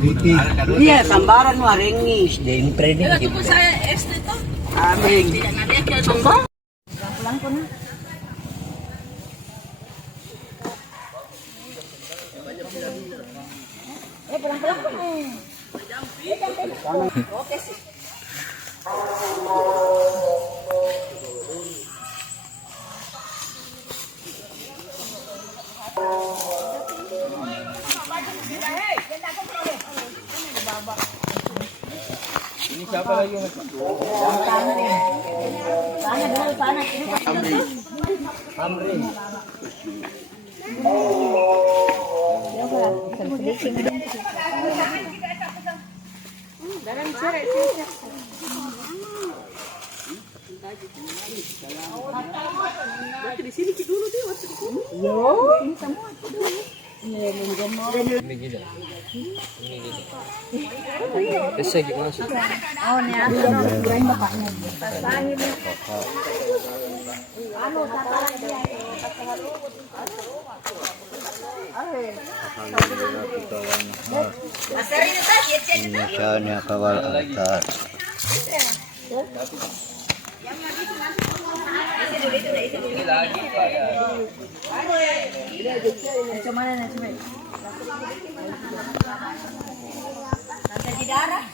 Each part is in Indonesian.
Iya, sambaran mo ringis, siyempre din. Ito po sa este to. Aming. Lang ko na. Pelan-pelan ko na. Oke sih. Ini siapa lagi? Sana dulu sana. Amri. Berarti di sini dulu deh waktu itu. Ini semua dulu. Ini gila. Ini gila. Bisa gitu masuk. Oh, nih ada kirain bapaknya. Pasahin. Anu kata lagi. Misalnya kawal altar. Ini lagi pada. Cuma Tante di darah.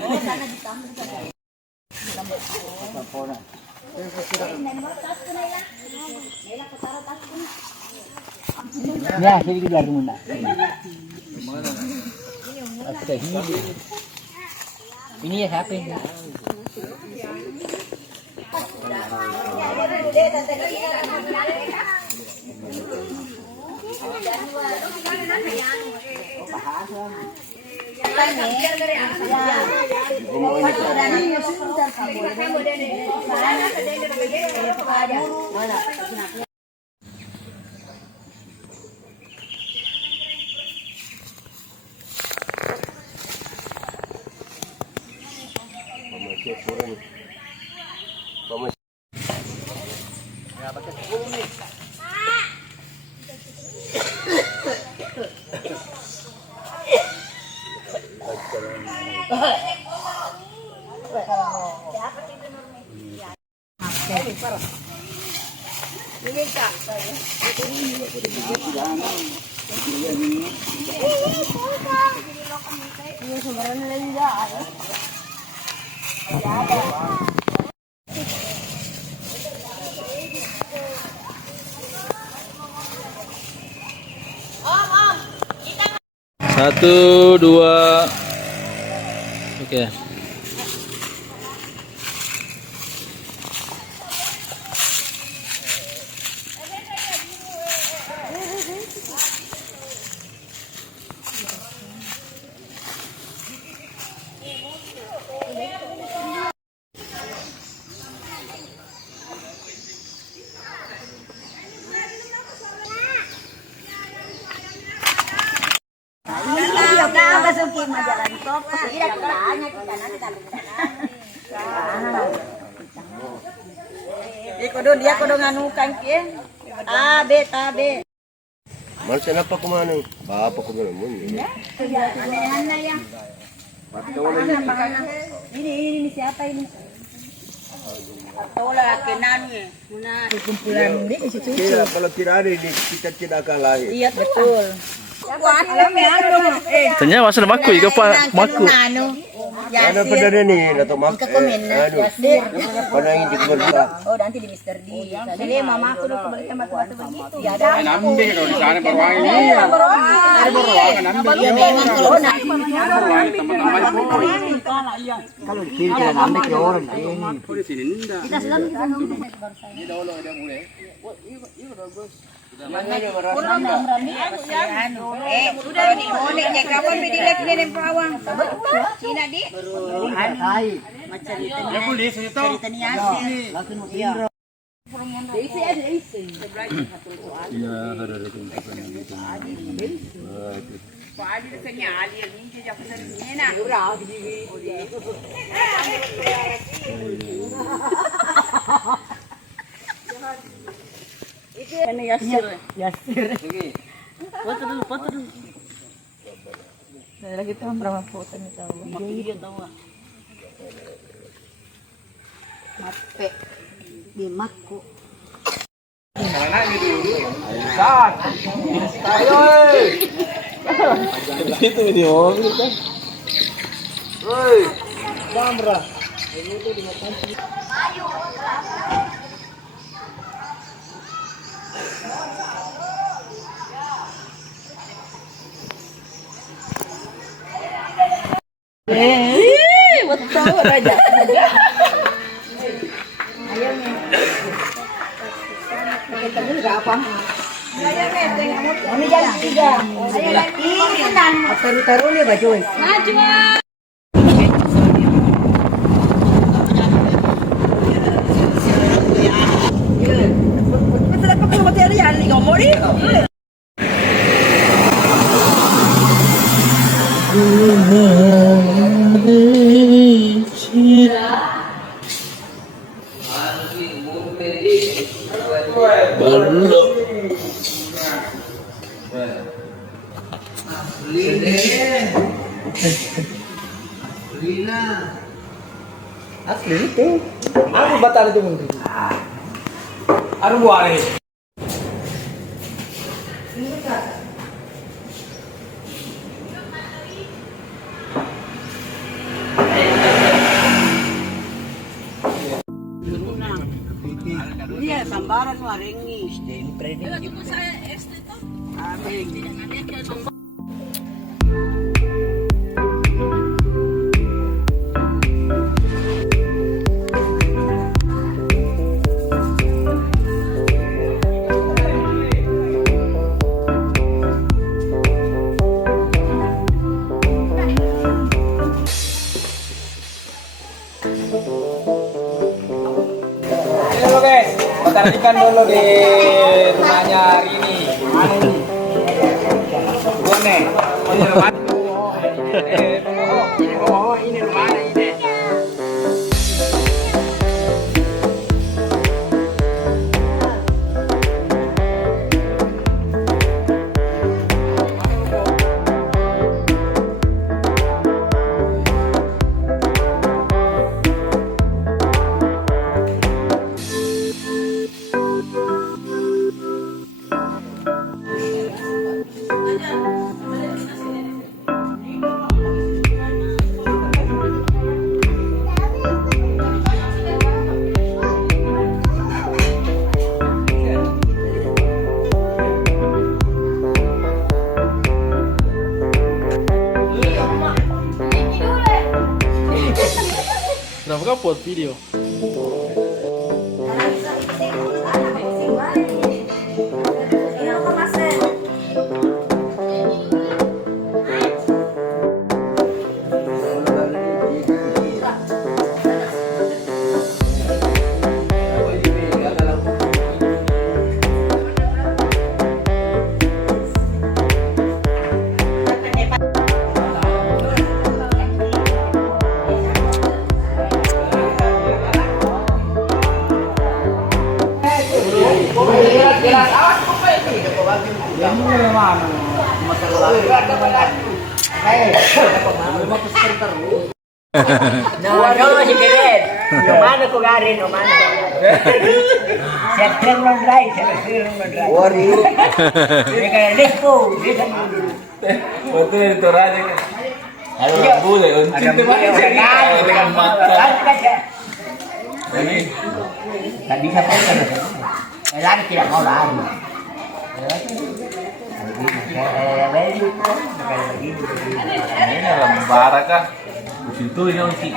Oh, sana ditambah saja. Ya, sini kita muna. Ini ya siapa ini? Satu, dua. Oke. Dia kudu nganukan kieu. Tabe. Manusia apa kemana? Apa kemana? Anehan na ya. Ini siapa ini? Tola kenan ya. Kumpulan ini di situ. Kalau tidak ada ini kita tidak akan lahir. Iya betul. Ternyata masa maku ikaw pa maku. Ano pa na rin eh, natomak. Pada hindi ko balita. Oh, nanti di Mr. D. Jadi mama aku dulu kembali tempat waktu begitu. Ya ada. Nambe kalau di sana berwangi. Ada berwangi nambe. Kalau di sini kita nambah ke orang ini. Di sini enggak. Kita selalu kita nunggu. Ini dahulu ada boleh. Udah di boleh cek kapan bedilah kini yang pawang. Cina di. Macam itu. Ya boleh cerita. Iya. Iya, ada Ini Yasir. Yasir. Foto dulu. Lagi tahu berapa foto nih tahu. Makilya tahu ah. Mape. Bimak ko. Itu video kita. Betul raja. Kita dulu enggak apa. Ini jam 3. Ini kan taruh-taruh nih baju. Maju. Betul apa kalau mati hari ini ngomong ni? Belum. Asli itu. Aku batal itu mungkin. Aduh buah nih. Iya, sambaran mo ringis, din pwede. Halo guys, pertandingan dulu di rumahnya Rini. Bone. Oh ini rumah. Ini rumahnya ini. Kenapa kau buat video? No, si Piret. Umano ko garin, umano. Set long drive, set long drive. Worry. Let's go. Betul itu raja kan. Ada bule, uncin tuh dengan mata. Ini Tadi siapa yang lari tidak mau lari. ini dalam barak kah? Di situ ini uncin.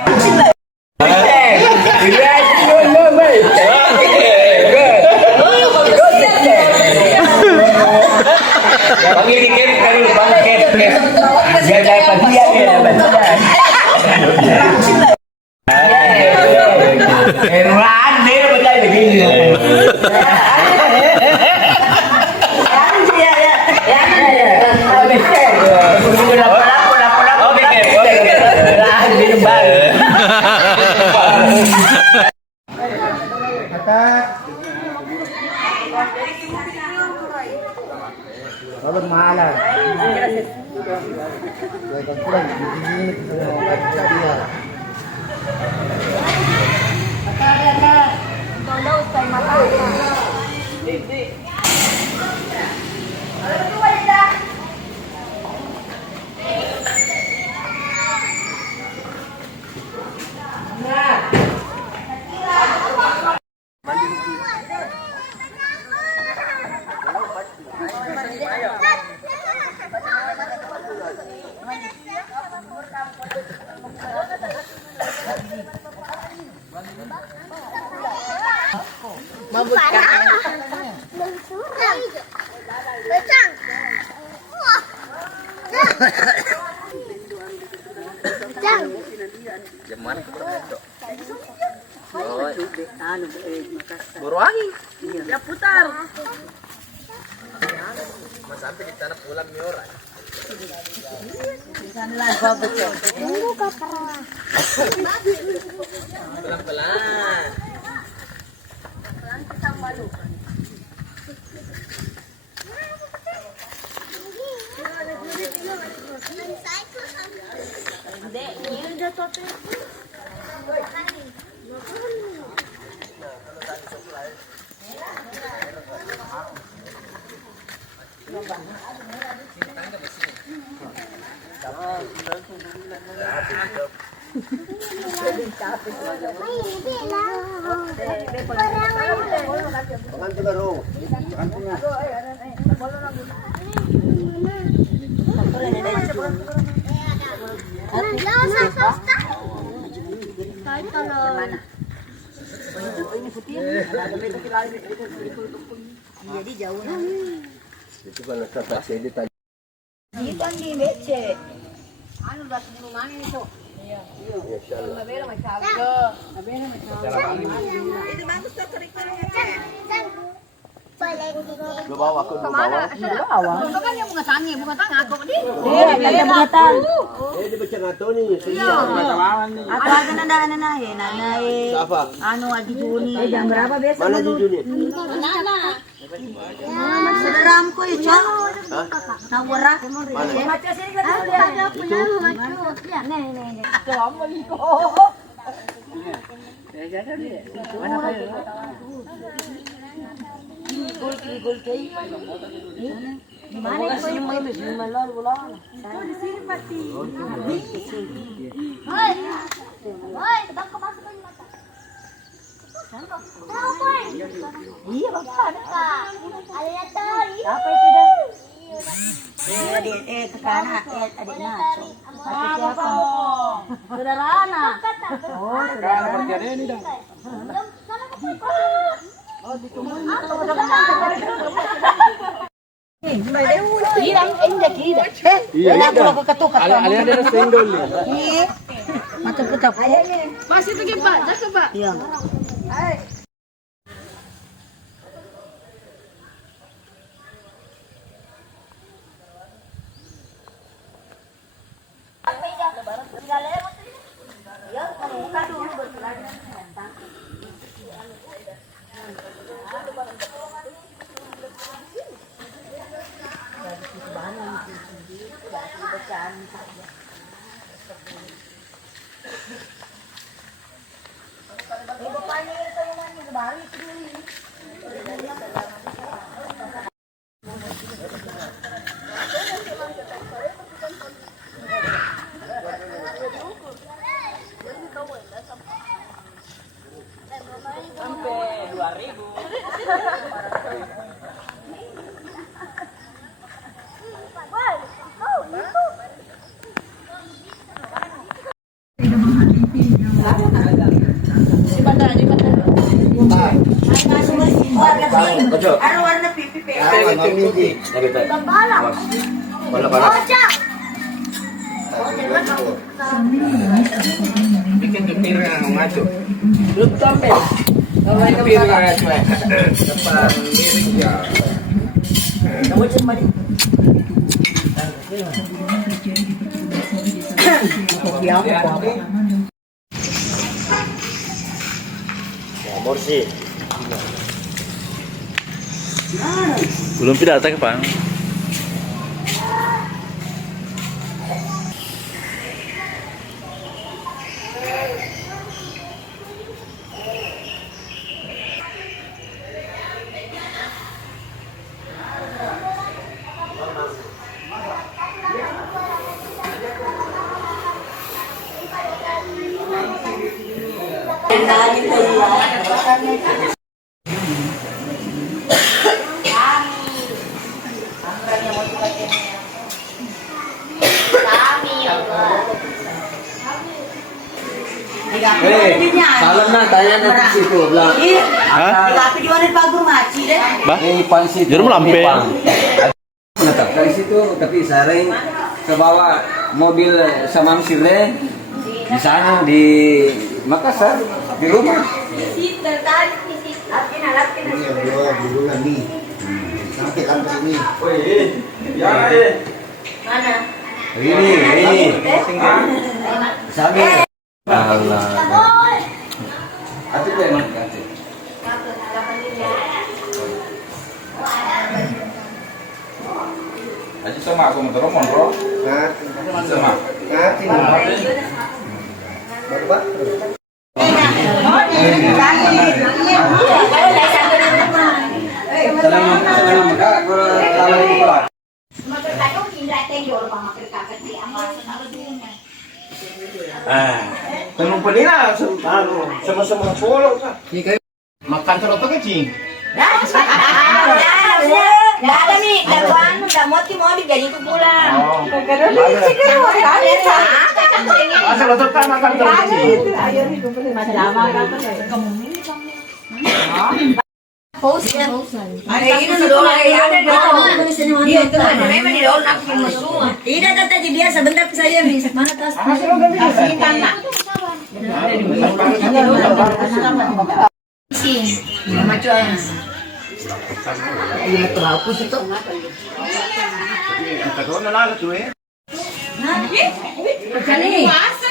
Panggil dikit kalau bangkit. Jaga padian ya, padian. Eran dia betul begini. Walang mahalan. Buruangi. Ya putar. Pelan-pelan. Pangan baru. Jadi jauh na. Itu kan nagsasaksi di tadi. Dito ang di beche. Ano ba sinuman nito? Mabelo may sabi. Mabelo may sabi. Ito ba gusto ko rin Lubaw ako, lubaw. Ano kan yung mga tangi, mga tanga ako di. Mga tang. Di ba siya nga to ni? Ato aga na daan na nanay. Sapa. Ano adi juni. Jam berapa bes? Mana di Juni? Saudaramu ko ito. Ha? Nawara. Mana? Alih-alih ada senggol. Masih pergi Pak, jatuh Pak. Iya. Ano warna pipi pe? Wala pa na. Bikin kepir ang ngaco. Kepir ang ngaco. Depan miring ya. Morsi. Belum pindah tak, Pak? Salam na, tanya na di situ belah. Tapi di mana Pak Guru maci deh? Ini pansi. Jadi melampe. Menetap dari situ, tapi sering ke bawah mobil sama Sirle di sana di Makassar di rumah. Mana? Ini. Sambil. Allah. Ati memang ati. Aji sama aku motor bro. Sama. Penumpang nila sama-sama solo ka. Makan terus tuh kecing. Nggak ada nih, nggak mau digaji itu pulang. Asal lo tuh kan makan terus kecing. Ada ini dulu, ada dong. Dia itu ada memang di daun aku semua. Tidak tadi dia sebentar saja nih. Mana tas? Sama cuy. Iya betul aku sih tuh. Kagak nala tuh ya. Kusani wasa.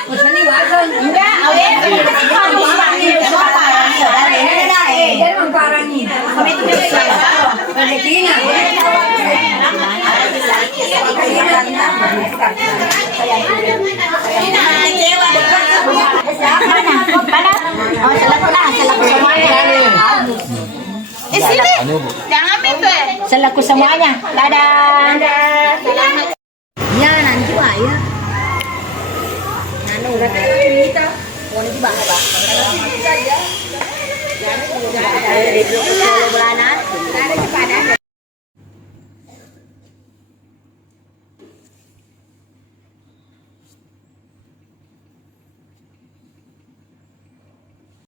Enggak, awe. Jadi mengkarani. Kami itu bisa. Rezekina. Sini, jangan itu. Selaku semuanya. Dadah. Ya nanti wah ya. Nanu udah kita. Mau di bawah, Pak. Saja. Jadi udah ada di bulan